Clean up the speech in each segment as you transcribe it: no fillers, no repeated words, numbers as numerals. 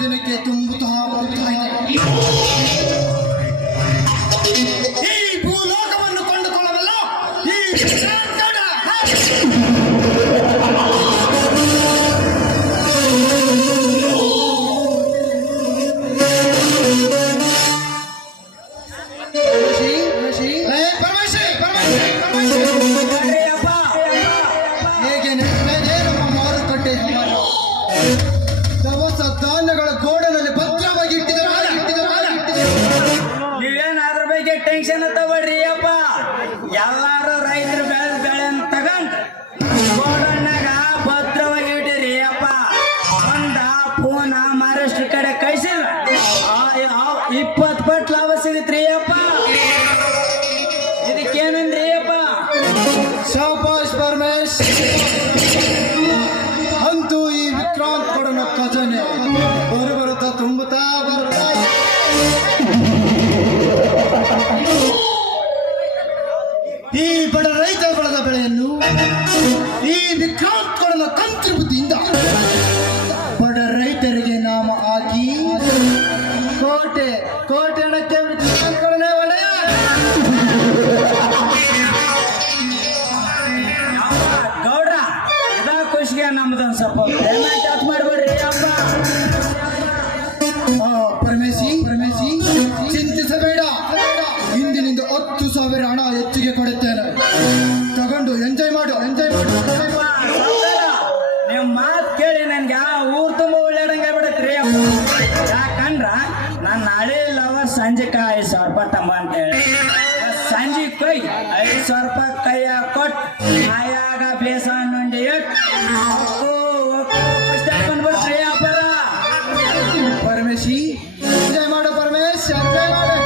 ದಿನಕ್ಕೆ ತುಂಬುತ್ತಾ ಹೋಗ್ತಾ ಇದೆ. ಈ ಭೂಲೋಕವನ್ನು ಕೊಂಡುಕೊಳ್ಳಬಲ್ಲ ಈ ದವಸ ಧಾನ್ಯಗಳ ಗೋಡನಲ್ಲಿ ಭದ್ರವಾಗಿ ನೀವೇನ್ ಅದ್ರ ಬಗ್ಗೆ ಟೆನ್ಷನ್ ತಗೊಳ್ರಿ ಅಪ್ಪ. ಎಲ್ಲಾರು ರೈತರು ಬೆಳೆದ ಬೆಳೆ ತಗೊಂಡ್ ಗೋಡನ್ನಾಗ ಭದ್ರವಾಗಿ ಇಟ್ಟಿರಿ ಅಪ್ಪ. ಒಂದ ಪೂನ ಮಹಾರಾಷ್ಟ್ರ ಕಡೆ ಕಳಿಸಿಲ್ಲ 20 ಪಟ್ಟು ಲಾಭ ಸಿಗತ್ರಿ ಅಪ್ಪ. ಇದಕ್ಕೇನಂದ್ರಿ ಅಪ್ಪ? ಶಾಬಾಷ್ ಪರಮೇಶ್. ಅಂತೂ ಈ ವಿಕ್ರಾಂತ್ ಕೊಡನ ಖಜಾನೆ ಬರುತ್ತಾ ತುಂಬುತ್ತಾ ಬರುತ್ತಾ ಈ ಬಡ ರೈತ ಬೆಳೆದ ಬೆಳೆಯನ್ನು ಈ ವಿಕ್ರಾಂತ್ ಕೊಡನ ಕಂತ್ರಿ ಬುದ್ಧಿಯಿಂದ ಬಡ ರೈತರಿಗೆ ನಾಮ ಹಾಕಿ ಕೋಟೆ ಹಣಕ್ಕೆ ಕೊಡನೆ ಒಳ್ಳೆಯ ಗೌಡ್ರ ಇದ ಖುಷಿಗೆ ನಮ್ದೊಂದು ಸ್ವಲ್ಪ ಪೇಮೆಂಟ್ ಚಾರ್ಜ್ ಮಾಡ್ಬೇಡ್ರಿ ಅಪ್ಪ. ಪರಮೇಶಿ ಚಿಂತಿಸಬೇಡ. ಇಂದಿನಿಂದ 10,000 ಹಣ ಹೆಚ್ಚಿಗೆ ಕೊಡುತ್ತೇನೆ. ತಗೊಂಡು ಎಂಜಾಯ್ ಮಾಡು. ನೀವು ಮಾತು ಕೇಳಿ ನನ್ಗೆ ಊರ್ ತುಂಬ ಒಳ್ಳೆಯಂಗೆ ಬಿಡತ್ರಿ ಅಪ್ಪ. ಯಾಕಂದ್ರ ನನ್ನ ಹಳೆ ಲವರ್ ಸಂಜೆ 5,000 ರೂಪಾಯಿ ತಮ್ಮ ಅಂತೇಳಿ ಸಂಜೆ ಕೈ 5,000 ರೂಪಾಯಿ ಕೈಯ ಕೊಟ್ಟು ಆಯಾಗ ಬೇಸ ನುಂಡಿ ಬರ್ತ್ರಿ ಅಪ್ಪರ. ಪರಮೇಶಿ ಎಂಜಾಯ್ ಮಾಡು. ಪರಮೇಶ್ ಎಂಜಾಯ್ ಮಾಡು.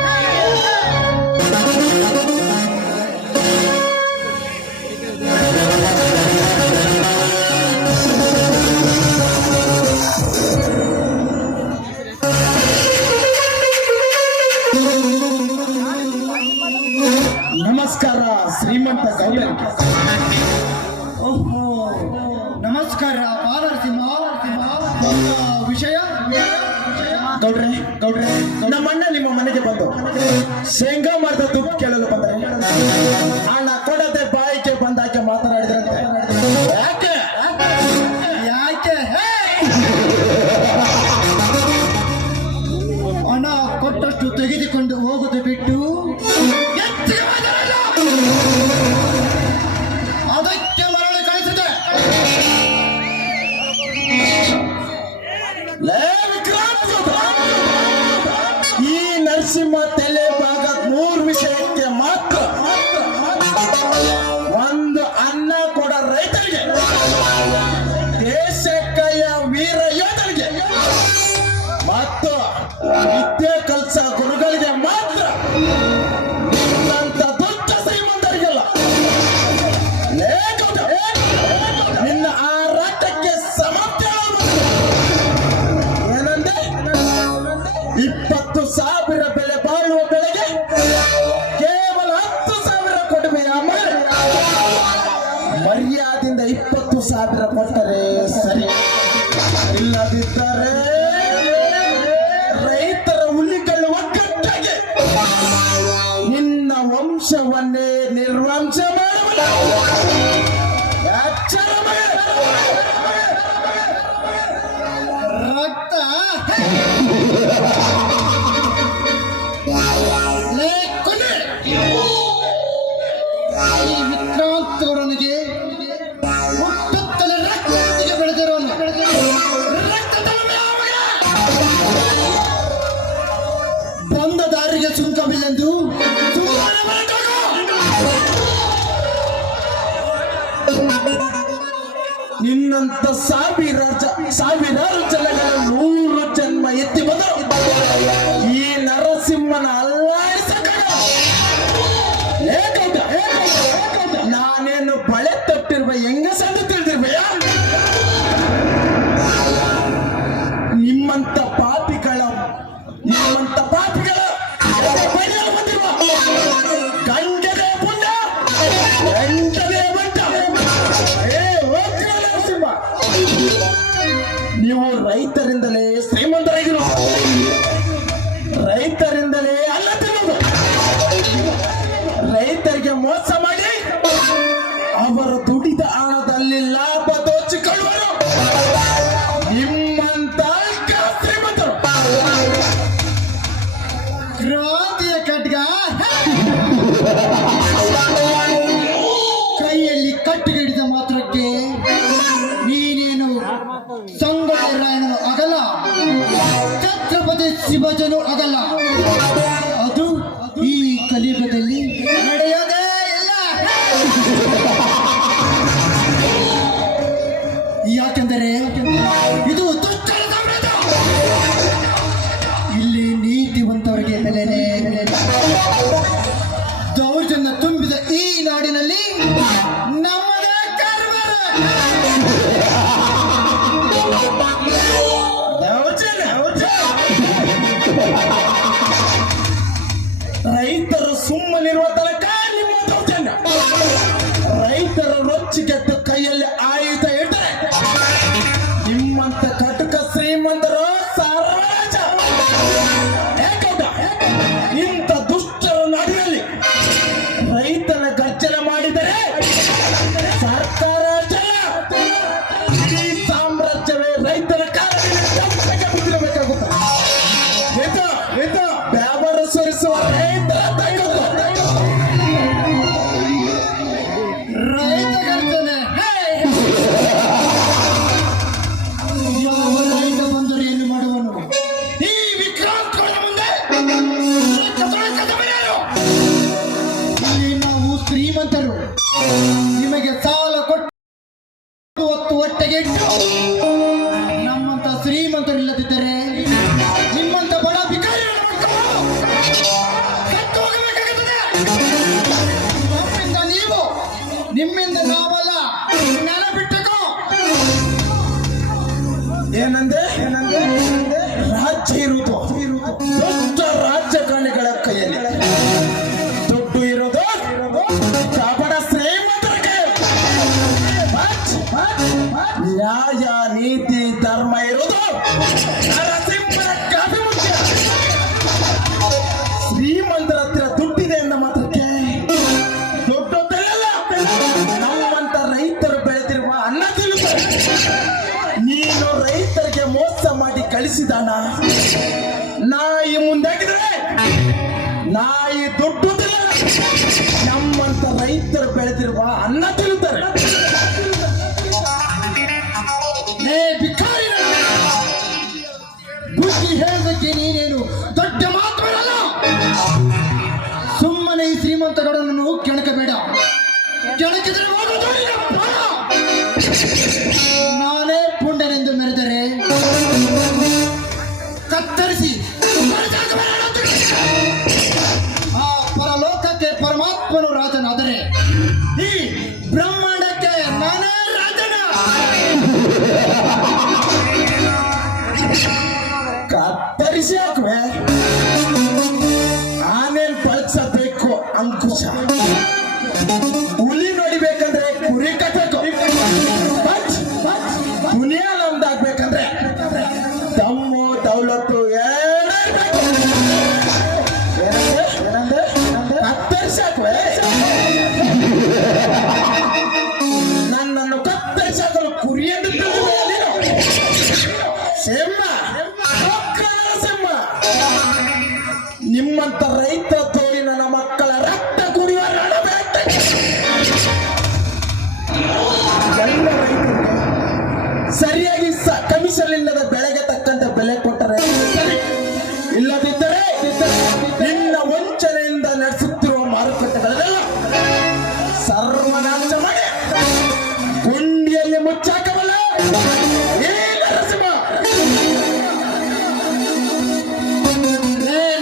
ನಮಸ್ಕಾರ ಶ್ರೀಮಂತ ಗೌಡರಿಗೆ. ಓಹೋ ನಮಸ್ಕಾರ ಬಾಲರ್ಸಿಂಹ. ವಿಷಯ ಗೌಡ್ರೆ ನಮ್ಮಣ್ಣ ನಿಮ್ಮ ಮನೆಗೆ ಬಂದು ಶೇಂಗಾ ಮಾಡಿದ ದುಡ್ಡು ಕೇಳಲು ಬಂದರೆ ಅಣ್ಣ ಕೊಡದೆ ಬಾಯಿಗೆ ಬಂದಾಕೆ ಮಾತನಾಡಿದ್ರಂತೆ. ಯಾಕೆ ಹಣ ಕೊಟ್ಟಷ್ಟು ತೆಗೆದುಕೊಂಡು ಹೋಗುದು ಬಿಟ್ಟು ಅದಕ್ಕೆ ಮರಳಿ ಕಳಿಸಿದೆ. ಈ ನರಸಿಂಹ ತಲೆ ಭಾಗ 3 ವಿಷಯಕ್ಕೆ ಮಾತ್ರ. ಒಂದು ಅನ್ನ ಕೊಡ ರೈತರಿಗೆ, ದೇಶಕ್ಕಯ್ಯ ವೀರ ಯೋಧರಿಗೆ ಮತ್ತು ವಿದ್ಯೆ ಕಲ್ಸ ಗುರುಗಳಿಗೆ ಮಾತ್ರ. ನಿನ್ನಂತ ದುಷ್ಟ ಶ್ರೀಮಂತರಿಗೆಲ್ಲ ನಿನ್ನ ಆ ರಾಜ್ಯಕ್ಕೆ ಸಮಾಪ್ತಿ ಏನಂದೆ? 20,000 ಬೆಲೆ ಬಾಳುವ ಬೆಳೆಗೆ ಕೇವಲ 10,000 ಕೊಡುವೆಯ ಮರ್ಯಾದಿಂದ 20,000 ಕೊಟ್ಟರೆ ಸರಿ. ಇಲ್ಲದಿದ್ದರೆ ರೈತರ ಹುಲಿಗಳು ಒಗ್ಗಟ್ಟಾಗಿ ನಿನ್ನ ವಂಶವನ್ನೇ ನಿರ್ವಂಶ ಮಾಡುವ ರಕ್ತ ಈ ವಿಕ್ರಾಂತ್ ಅವರನಿಗೆ ಹುಟ್ಟುತ್ತಲೇ ರಕ್ತದೊಂದಿಗೆ ಬೆಳೆದಿರುವನು. ಬಂದ ದಾರಿಗೆ ಸುಂಕವಿಲ್ಲೆಂದು ನಿನ್ನಂತ ಸಾವಿರಾರು ಜನಗಳು 100 ಜನ್ಮ ಎತ್ತಿ ಬಂದರು ಈ ನರಸಿಂಹನ ಅಲ್ಲಾಡಿಸ ನಾನೇನು ಬಳೆ ತೊಟ್ಟಿರುವ ಹೆಂಗಸಂದು ತಿಳಿದಿರ್ಬೇಯ? ನಿಮ್ಮಂತ ಪಾಪಿಗಳ ಗಂಡದೇ ಪುಣ್ಯ ಗಂಡದೇ ಬಂಟ. ಏ ಹೋಗ್ತೀರ ನರಸಿಂಹ. ರೈತರಿಂದಲೇ ಶ್ರೀಮಂತರಾಗಿರೋ, ರೈತರಿಂದಲೇ ಅಲ್ಲ ತಿನ್ನೋದು, ರೈತರಿಗೆ ಮೋಸ ಮಾಡಿ ಅವರು ದುಡಿದ ಹಣದಲ್ಲಿ ಲಾಭ ದೋಚಿಕೊಳ್ಳುವರು ನಿಮ್ಮಂತ ಶ್ರೀಮಂತರು. ಕ್ರಾಂತಿಯ ಖಡ್ಗ ಕೈಯಲ್ಲಿ ಕಟ್ಟಿಗೆ ಹಿಡಿದ ಮಾತ್ರಕ್ಕೆ ನೀನೇನು ಸಂಗೊಳ್ಳಿ ರಾಯಣ್ಣನು ಆಗಲ್ಲ, ಛತ್ರಪತಿ ಶಿವಾಜನು ಆಗಲ್ಲ. ಅದು ಈ ಕಲಿಯುಗದಲ್ಲಿ ನಡೆಯೋದೇ ಇಲ್ಲ. ಯಾಕೆಂದರೆ ಇದು ದುಷ್ಟರ ಸಾಮ್ರಾಜ್ಯ. ಇಲ್ಲಿ ನೀತಿವಂತವರಿಗೆ ಬೆಲೆನೇ ಬೆಲೆ. ದೌರ್ಜನ್ಯ ತುಂಬಿದ ಈ ನಾಡಿನಲ್ಲಿ ನಮ್ಮದೇ ಕಾರ್ಬಾರ. ರೈತರು ಸುಮ್ಮನಿರುವ ತನಕ ನಿಮ್ಮ ದೌರ್ಜನ್ಯ. ರೈತರ ರೊಚ್ಚಿಗೆಟ್ಟು ಕೈಯಲ್ಲಿ ಆಯುಧ ಇಟ್ಟರೆ ನಿಮ್ಮಂತ ಕಟುಕ ಶ್ರೀಮಂತರು ಸರ್ವನಾಶ. ಯಾಕೌಟ? ಇಂಥ ದುಷ್ಟರ ನಾಡಿನಲ್ಲಿ ರೈತನ ಗರ್ಜನೆ ಮಾಡಿದರೆ ಸರ್ಕಾರ ಜನ ಈ ಸಾಮ್ರಾಜ್ಯವೇ ರೈತರ ಕಾಲಕ್ಕೆ ಬಿದ್ದಿರಬೇಕಾಗುತ್ತೆ. ವ್ಯಾಪಾರ ಸುರಿಸುವ ರೈತರ ತಗೊಳ್ಳು. ರೈತ ಗರ್ಜನೆ. ಯಾವ ರೈತ ಬಂದರೆ ಏನು ಮಾಡುವನು? ಈ ವಿಕ್ರಾಂತಗಳ ಮುಂದೆ ಇಲ್ಲಿ ನಾವು ಶ್ರೀಮಂತರು. ನಿಮಗೆ ಸಾಲ ಕೊಟ್ಟು ಹೊಟ್ಟೆಗೆ ಇಟ್ಟು ನಮ್ಮಂತ ಶ್ರೀಮಂತರಿಲ್ಲದಿದ್ದರೆ ನಿಮ್ಮಂತ ಬಡ ಭಿಕಾರಿಗಳ ಮಕ್ಕಳು ಸತ್ತು ಹೋಗಬೇಕಾಗುತ್ತದೆ. ನಮ್ಮಿಂದ ನೀವು, ನಿಮ್ಮಿಂದ ನಾವಲ್ಲ. ನೆನಪಿಟ್ಟುಕೋ. ಏನಂದೆ? ರಾಜ್ಯ ಇರುವುದು ದೊಡ್ಡ ರಾಜಕಾರಣಿಗಳ ಕೈಯಲ್ಲಿ, ದುಡ್ಡು ಇರೋದು ಬಡ ಶ್ರೀಮಂತರ ಕೈಯಲ್ಲಿ. ನ್ಯಾಯ ನೀತಿ ಧರ್ಮ ಇರೋದು ನರಸಿಂಹನ ಕಾಫಿ ಮುಖ್ಯ. ಶ್ರೀಮಂತರ ಹತ್ರ ದುಡ್ಡಿದೆ ಎಂದ ಮಾತ್ರಕ್ಕೆ ದೊಡ್ಡದಲ್ಲ. ನಮ್ಮಂತ ರೈತರು ಬೆಳೆದಿರುವ ಅನ್ನ ತಿನ್ನುತ್ತಾರೆ. ನೀನು ರೈತರಿಗೆ ಮೋಸ ಮಾಡಿ ಕಳಿಸಿದಾನ ನಾಯಿ ಮುಂದಾಗಿದ್ರೆ ನಾಯಿ ದುಡ್ಡುದಿಲ್ಲ. ನಮ್ಮಂತ ರೈತರು ಬೆಳೆದಿರುವ ಅನ್ನ ತಿನ್ನುತ್ತಾರೆ. ಏ ಭಿಕಾರಿ, ಬುದ್ಧಿ ಹೇಳೋದಕ್ಕೆ ನೀನೇನು ದೊಡ್ಡ ಮಾತುಗಳಲ್ಲ. ಸುಮ್ಮನೆ ಈ ಶ್ರೀಮಂತಗಳನ್ನು ಕೆಣಕಬೇಡ. ಕೆಣಕಿದ್ರೆ ಹೋಗೋದು ನಿನ್ನ ಪ್ರಾಣ. ನಾನೇ ಪುಂಡನೆಂದು ಮೆರೆದರೆ ಕತ್ತರಿಸಿ ಆ ಪರಲೋಕಕ್ಕೆ ಪರಮಾತ್ಮನು ರಾಜನಾದರೆ ಈ ಬ್ರಹ್ಮಾಂಡಕ್ಕೆ ನಾನೇ ರಾಜನ. ಕತ್ತರಿಸಿ ಹಾಕುವೆ. ಆನೇನ್ ಬಳಸಬೇಕು ಅಂಕುಶ. ಹುಲಿ ನೋಡಿಬೇಕಂದ್ರೆ ಕುರಿ ಕಟ್ಟಬೇಕು. ದುನಿಯಾ ನಮ್ದಾಗ್ಬೇಕಂದ್ರೆ ದಮ್ಮು ದೌಲತ್ತು ಎರಡೇ ಬೇಕು. ಕತ್ತರಿಸಿ ಹಾಕುವೆ. ನನ್ನನ್ನು ಕತ್ತರಿಸಿ ಹಾಕಲು ಕುರಿ ಎಂದು ತಿಳಿದಿಲ್ಲ. ಸಿಂಹ, ಸಿಂಹ, ನಿಮ್ಮಂತ ರೈತ ತೋರಿ ನನ್ನ ಮಕ್ಕಳ ರಕ್ತ ಕುಡಿಯುವ ರಣಬೇಟೆ. ಎಲ್ಲ ರೈತರಿಗೆ ಸರಿಯಾಗಿ ಕಮಿಷನ್ ಇಲ್ಲದ ಬೆಳೆಗೆ ತಕ್ಕಂತ ಬೆಲೆ ಕೊಟ್ಟರೆ ಸರಿ. ಇಲ್ಲದಿದ್ದರೆ ನಿನ್ನ ವಂಚನೆಯಿಂದ ನಡೆಸುತ್ತಿರುವ ಮಾರುಕಟ್ಟೆಗಳೆಲ್ಲ ಸರ್ವನಾಶ ಮಾಡಿ ಗುಂಡಿಯಲ್ಲಿ ಮುಚ್ಚಾಕಬಲ್ಲ ಈ ನರಸಿಂಹ.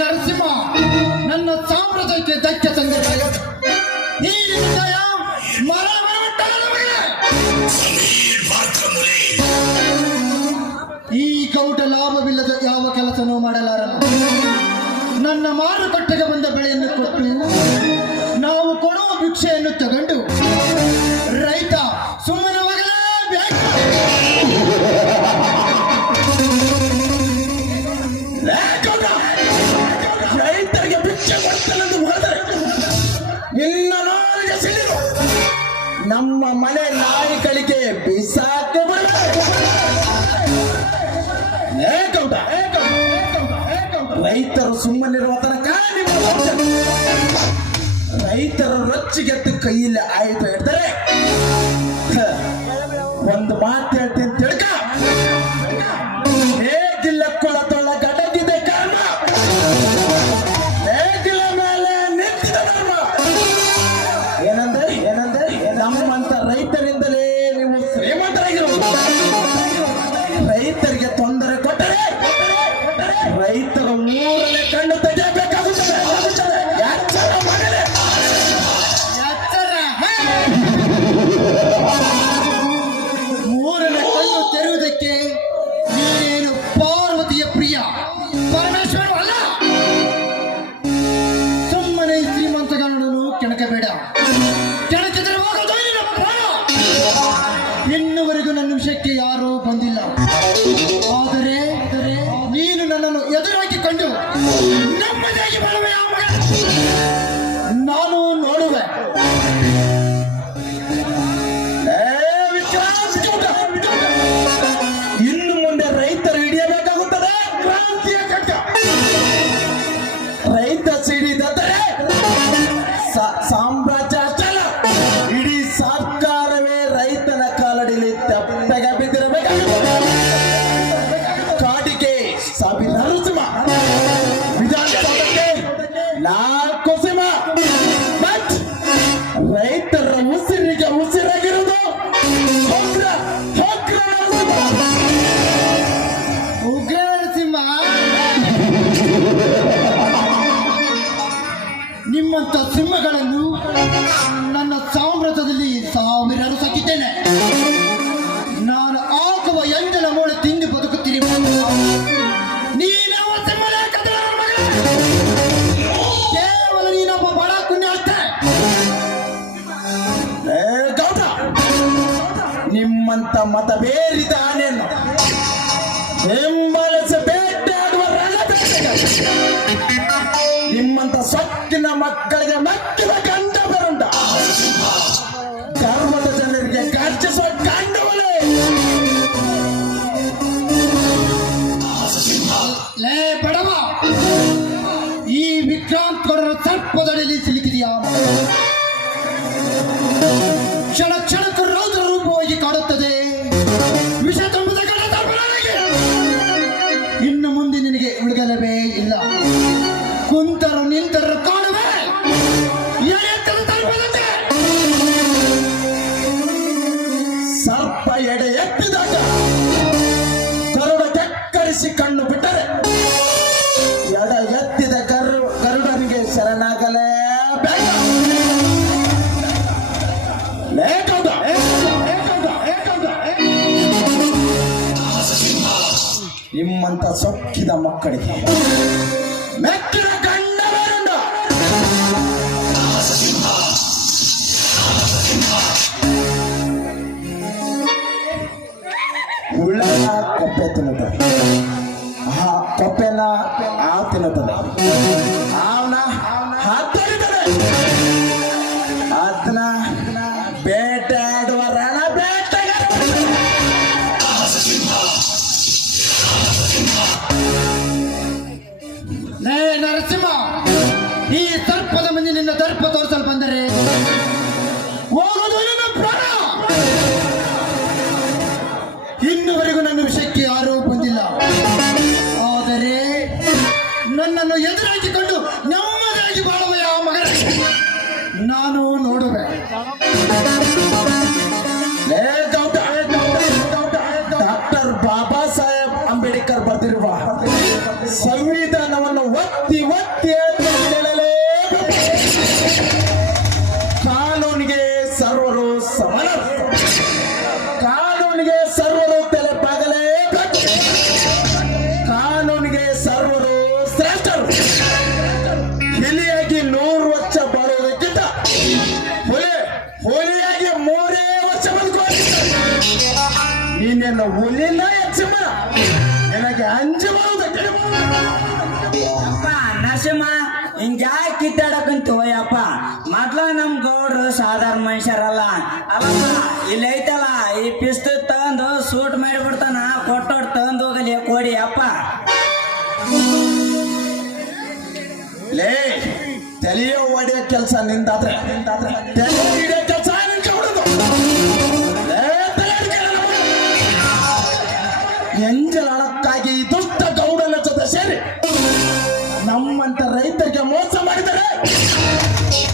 ನರಸಿಂಹ, ನನ್ನ ಸಾಮ್ರಾಜ್ಯಕ್ಕೆ ಧಕ್ಕೆ ತಂದಿರುವ ಈ ನಿರ್ಣಯ ಮರ ಈ ಗೌಡ ಲಾಭವಿಲ್ಲದ ಯಾವ ಕೆಲಸನೂ ಮಾಡಲಾರನು. ನನ್ನ ಮಾರುಕಟ್ಟೆಗೆ ಬಂದ ಬೆಳೆಯನ್ನು ಕೊಟ್ಟು ನಾವು ಕೊಡುವ ಭಿಕ್ಷೆಯನ್ನು ತಗೊಂಡು ರೈತ ಸುಮ್ಮನೆ ಹೋಗಲೇಬೇಕು. ರೈತರು ಸುಮ್ಮನಿರುವ ತನಕ ನಿಮ್ಮ ರೈತರ ರೊಚ್ಚಿಗೆದ್ದು ಕೈಯಲ್ಲಿ ಆಯುಧ ಹಿಡ್ತಾರೆ. ಒಂದು ಮಾತು ಹೇಳ್ತೀನಿ ತಿಳ್ಕ, ನೇಗಿಲ ಕುಳತೊಳ ಗಡಗಿದೆ ಕರ್ಮ, ನೇಗಿಲ ಮೇಲೆ ನಿಂತಿದ ಧರ್ಮ. ಏನಂದ್ರೆ ನಮ್ಮಂತ ರೈತರಿಂದಲೇ ನೀವು ಶ್ರೀಮಂತರಾಗಿರುವುದು. ರೈತರಿಗೆ ತೊಂದರೆ ಕೊಟ್ಟರೆ ರೈತರ ಮೂರನೇ ಕಣ್ಣು ತೆಗೆಯಬೇಕಾಗುತ್ತದೆ. ಎಚ್ಚರ ಮಗನೇ, ಎಚ್ಚರ. ಮೂರನೇ ಕಣ್ಣು ತೆರೆಯುವುದಕ್ಕೆ ನೀನೇನು ಪಾರ್ವತಿಯ ಪ್ರಿಯ ಪರಮೇಶ್ವರ ಅಲ್ಲ. ಸುಮ್ಮನೆ ಶ್ರೀಮಂತಗಳನ್ನು ಕೆಣಕಬೇಡ. ಕೆಣಕಿದರೆ ಹೋಗೋದು ನಿನ್ನ ಪ್ರಾಣ. ಇನ್ನುವರೆಗೂ ನನ್ನ ವಿಷಯಕ್ಕೆ ಯಾರೂ ಬಂದಿಲ್ಲ. ಆದರೆ ನೀನು ನನ್ನನ್ನು ಎದುರಾಗಿ ಕಂಡು ನೆಮ್ಮದಿಯಾಗಿ ಬರುವೆ. ನಾನು ನೋಡುವೆ. ಇನ್ನು ಮುಂದೆ ರೈತರು ಹಿಡಿಯಬೇಕಾಗುತ್ತದೆ ಕ್ರಾಂತಿಯ ಕಟ್ಟ. ರೈತ ಸಿಡಿದರೆ ಸಾಮ್ರಾಜ್ಯ ಅಷ್ಟಲ್ಲ, ಇಡೀ ಸರ್ಕಾರವೇ ರೈತನ ಕಾಲಡಿಲಿ ತೆಪ್ಪಗೆ ಬಿದ್ದಿರಬೇಕಾಗುತ್ತದೆ. ಕಾಡಿಗೆ ಸಾವಿರಾರು ಸಿಂಹ, ವಿಧಾನಸೌಧಕ್ಕೆ 4 ಸಿಂಹ. ಬಟ್ ರೈತರ ಉಸಿರಿಗೆ ಉಸಿರಾಗಿರುವುದು ಉಗ್ರ ನರಸಿಂಹ. ನಿಮ್ಮಂತ ಸಿಂಹಗಳನ್ನು ನನ್ನ ಸಾಮ್ರಾಜ್ಯದಲ್ಲಿ ಸಾವಿರಾರು ಸಾಕಿದ್ದೇನೆ. ನಾನು ಹಾಕುವ ಎಂಜಲ ಮೂಳೆ ತಿಂದು ಬದುಕುತ್ತೀನಿ. ನೀನವ ಸಿಂಹನೇ ಕದಲ ಮಗ. ಕೇವಲ ನೀನೊಬ್ಬ ಬಡ ಕುಣ್ಯ ಅಷ್ಟೇ. ಗೌಡ, ನಿಮ್ಮಂತ ಮತಬೇರಿದ ಆನೆಯನ್ನು ಹಿಂಬಾಲಿಸಿ ಬೇಟೆಯಾಡುವ ನಿಮ್ಮಂತ ಸೊಕ್ಕಿನ ಮಕ್ಕಳಿಗೆ ಮಕ್ಕಳ ಗಂಡ ಬರುಂಡ, ಗರ್ವದ ಜನರಿಗೆ ಗರ್ಜಿಸುವ ಗಂಡವಲೇ. ಲೇ ಬಡವ, ಈ ವಿಕ್ರಾಂತ್ ಕೊಡರ ಸರ್ಪದಡಿಯಲ್ಲಿ ಸಿಲುಕಿದೆಯಾ? ಕ್ಷಣ ಕ್ಷಣಕ್ಕೂ ರೌದ್ರ ರೂಪವಾಗಿ ಕಾಡುತ್ತದೆ. ವಿಷ ತುಂಬದ ಕಡ ಸರ್ಪದಡಿಗೆ. ಇನ್ನು ಮುಂದೆ ನಿನಗೆ ಉಳಿಗಲವೇ ಇಲ್ಲ. ಕುಂತರು ನಿಂತರು ಕಾಣುವೆ. ಎಡೆತ್ತಲು ಸರ್ಪದಂತೆ. ಸರ್ಪ ಎಡೆ ಎತ್ತಿದಾಗ ಗರುಡ ಕೆಕ್ಕರಿಸಿ ಕಣ್ಣು ಬಿಟ್ಟರೆ ಎಡ ಎತ್ತಿದ ಗರುಡನಿಗೆ ಶರಣಾಗಲೇ ಬೇಡ. ನಿಮ್ಮಂತ ಸೊಕ್ಕಿದ ಮಕ್ಕಳಿಗೆ ಮೆಕ್ಕಿನ ಗಂಡ ಬರುಂಡ. ಉಳ್ಳನ ಕೊಪ್ಪೆ ತಿನ್ನುತ್ತದೆ, ಆ ಕೊಪ್ಪೆನ ಆ ತಿನ್ನುತ್ತದೆ, ಅವನ ಹತ್ತಲಿತ್ತದೆ. ಅದನ್ನ ಬೇಟೆಯಾಡುವ ರಣ ಬೇಟೆಗಾರ. ಲೇ ನರಸಿಂಹ, ಈ ಸರ್ಪದ ಮುಂದೆ ನಿನ್ನ ದರ್ಪ ತೋರಿಸಲು ಬಂದರೆ ಹೋಗೋದು ನಿನ್ನ ಪ್ರಾಣ. ಇನ್ನುವರೆಗೂ ನನ್ನ ವಿಷಯಕ್ಕೆ ಯಾರೂ ಬಂದಿಲ್ಲ. ಆದರೆ ನನ್ನನ್ನು ಎದುರಾಗಿಕೊಂಡು ನೆಮ್ಮದಿಯಾಗಿ ಬಾಳುವ ಯಾವ ಮಗನ ನಾನು ನೋಡುವೆ. ಡಾಕ್ಟರ್ ಬಾಬಾ ಸಾಹೇಬ್ ಅಂಬೇಡ್ಕರ್ ಬರೆದಿರುವ ಸಂವಿಧಾನವನ್ನು ಒತ್ತಿ ಒತ್ತಿ ಹೇಳಲೇಬೇಕು. ಕಾನೂನಿಗೆ ಸರ್ವರು ಸಮಾನರು, ಕಾನೂನಿಗೆ ಸರ್ವರು ತಲೆ ಬಾಗಲೇಬೇಕು, ಕಾನೂನಿಗೆ ಸರ್ವರು ಶ್ರೇಷ್ಠರು. ಹಿಲಿಯಾಗಿ 100 ವರ್ಷ ಬಾಳುವುದಕ್ಕಿಂತ ಹುಲಿಯಾಗಿ 3 ವರ್ಷ ಬದುಕುವ ನೀನೇನು ಹುಲಿನ ಯಕ್ಷಮ ನಿನಗೆ ಅಂಜು ಬರುವುದಕ್ಕೆ. ಅಪ್ಪ ನರಸಿಂಹ, ಹಿಂಗ್ಯಾಕೆ ಕಿತ್ತಾಡಕಂತೀವಯ್ಯಪ್ಪ? ಮೊದ್ಲ ನಮ್ ಗೌಡ್ರು ಸಾಧಾರಣ ಮನುಷ್ಯರಲ್ಲ. ಅಲ್ಲಪ್ಪ, ಇಲ್ಲಿ ಐತಲ್ಲ ಈ ಪಿಸ್ತು ತಂದು ಸೂಟ್ ಮಾಡಿಬಿಡ್ತಾನ, ಕೊಟ್ಟೋಟ್ ತಂದು ಹೋಗಲಿ ಕೊಡಿ ಅಪ್ಪ. ತಲೆಯೋ ಹೊಡೆಯೋ ಕೆಲಸ ನಿಂದಾದ್ರೆ ತಲೆ ಹಿಡಿಯೋ ಕೆಲಸ ನಿಂಗೆ ಬಿಡೋದು. ಎಂಜಲ ಹಣಕ್ಕಾಗಿ ಈ ದುಷ್ಟ ಗೌಡನ ಜೊತೆ ಸೇರಿ ನಮ್ಮಂತ ರೈತರಿಗೆ ಮೋಸ ಮಾಡಿದರೆ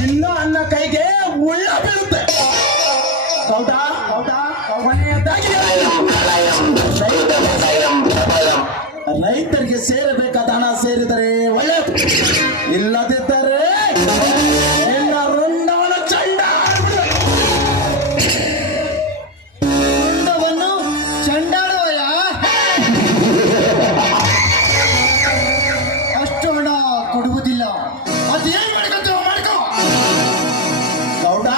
ಇನ್ನೂ ಅನ್ನ ಕೈಗೆ ಉಳ್ಳ ಬೀಳುತ್ತೆ. ಗೌಡ ಕೊನೆಯದಾಗಿ ರೈತರಿಗೆ ಸೇರಬೇಕಾದ ಹಣ ಸೇರಿದರೆ ಒಳ್ಳೆಯದು, ಇಲ್ಲದಿದ್ದರೆ ಎಲ್ಲ ವೃಂದವನ ಚಂಡ ವೃಂದವನ್ನು ಚಂಡಾಡುವಯ ಅಷ್ಟು ಹಣ ಕೊಡುವುದಿಲ್ಲ. ಅದೇನ್ ಮಾಡ್ಕೊತೀವ ಮಾಡ್ಕೋ. ಗೌಡ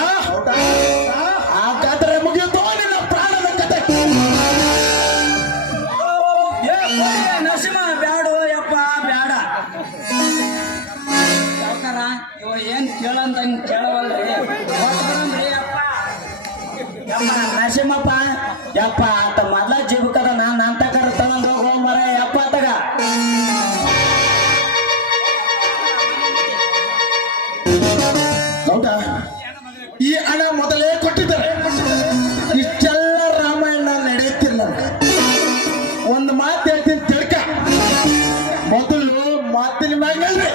ಹಾಗಾದ್ರೆ ಮುಗಿಯುತ್ತೋ ನಿನ್ನ ಪ್ರಾಣದ ಕತೆ. ನರಸಿಂಹ ಬ್ಯಾಡು ಯಪ್ಪ ಬ್ಯಾಡ. ಸಾವ್ಕಾರ ಇವ ಏನ್ ಕೇಳಂತಂಗ್ ಕೇಳವಲ್ರಿ. ಹೊತ್ಕೊಂಡ್ರಿ ಯಪ್ಪ. ಯಪ್ಪ ನರಸಿಂಹಪ್ಪ ಯಪ್ಪ ಅಂತ ಮೊದ್ಲ ಜೀವಕದ ನಾನು ಅಂತ ಕರ್ತಾನಂದ ಹೋಗೋ ಮರ ಯಪ್ಪ ತಗ. ಗೌಡ ಈ ಹಣ ಮೊದಲೇ ಕೊಟ್ಟಿದ್ದಾರೆ. ಇಷ್ಟೆಲ್ಲ ರಾಮಾಯಣ ನಡೆಯುತ್ತಿಲ್ಲ. ಒಂದು ಮಾತು ಹೇಳ್ತೀನಿ ತಿಳ್ಕ. ಮೊದಲು ಮಾತಿನ ಮ್ಯಾಗಲ್ರಿ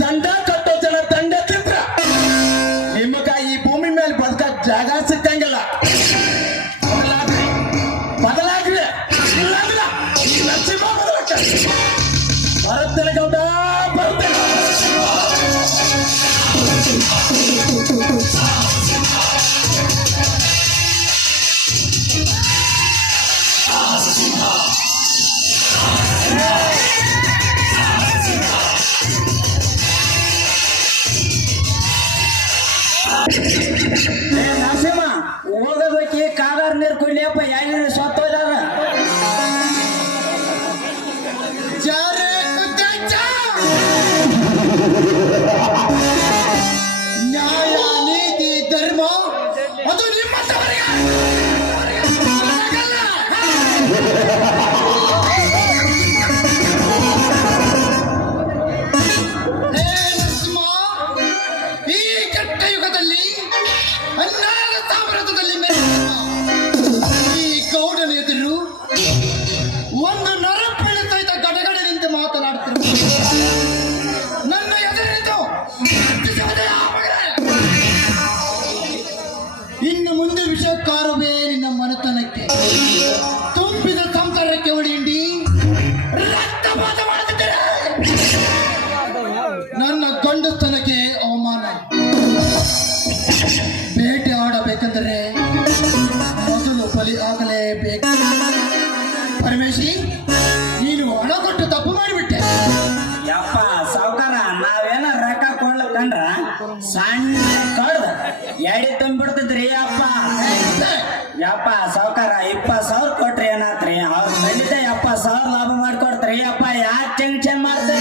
ದಂಡ ಕಟ್ಟೋ ಜನ ದಂಡ ತಿಂದ್ರ ನಿಮಗ ಈ ಭೂಮಿ ಮೇಲೆ ಬದುಕಕ್ ಜಾಗ ಸಿಕ್ಕಂಗಿಲ್ಲ. ಬದಲಾಗ್ರಿ ಇಲ್ಲಾಂದ್ರ ಈ ನರಸಿಂಹ ಬರುತ್ತೇನೆ ಗೌಡ ಬರುತ್ತೇನೆ. ನರಸಿಂಹ ಹೋಗೋದಕ್ಕೆ ಕಾದಾರ್ ನೀರು ಕುಡಿಯಪ್ಪ. ಯಾರು ಸತ್ತೋದಾರ ಜಾರೆ ಕುದ್ದಚ್ಚ. ನ್ಯಾಯ ನೀತಿ ಧರ್ಮ ಅದು ನಿಮ್ಮಂತವರಿಗೆ ಆಗಲ್ಲ. ಹೇ ನರಸಿಂಹ, ಈ ಕೆಟ್ಟ ಯುಗದಲ್ಲಿ ಅನ್ಯಾಯದ ಸಾಮ್ರಾಜ್ಯದಲ್ಲಿ ಈ ಗೌಡನ ಎದುರು ಒಂದು ನರಪಿಣ ಸಹಿತ ಗಡಗಡೆ ನಿಂತು ಮಾತನಾಡುತ್ತಿರುವ ನನ್ನ ಎದುರಿತು ಇನ್ನು ಮುಂದೆ ವಿಷಕಾರವೇ ನಿನ್ನ ಮನೆತನಕ್ಕೆ ತುಂಬಿದ ಸಂಸಾರಕ್ಕೆ ಹೊಡಿಂಡಿ ರಕ್ತಪಾತ ಮಾಡುತ್ತಿದ್ದಾರೆ. ನನ್ನ ಗಂಡಸ್ತನಕ್ಕೆ ಅವಮಾನ. ಬೇಟೆ ಆಡಬೇಕೆಂದರೆ ಮೊದಲು ಬಲಿ ಆಗಲೇಬೇಕು. ಪರಮೇಶಿ, ನೀನು ಹಣ ಕೊಟ್ಟು ತಪ್ಪು ಮಾಡಿಬಿಟ್ಟೆ. ಯಪ್ಪ ಸಾವ್ಕಾರ ನಾವೇನ ರೊಕ್ಕ ಕೊಳ್ಳಕಂದ್ರ ಸಣ್ಣ ಕಡ್ದ ಎಡಿ ತುಂಬಿಡ್ತಿದ್ರಿ ಅಪ್ಪ. ಯಪ್ಪ ಸಾವ್ಕಾರ 20,000 ಕೊಟ್ರಿ ಏನಾತ್ರಿ? ಅವ್ರ ಖಂಡಿತ 70,000 ಲಾಭ ಮಾಡ್ಕೊಡ್ತ್ರಿ ಅಪ್ಪ. ಯಾಕೆ ಟೆನ್ಷನ್ ಮಾಡ್ತೀರಿ?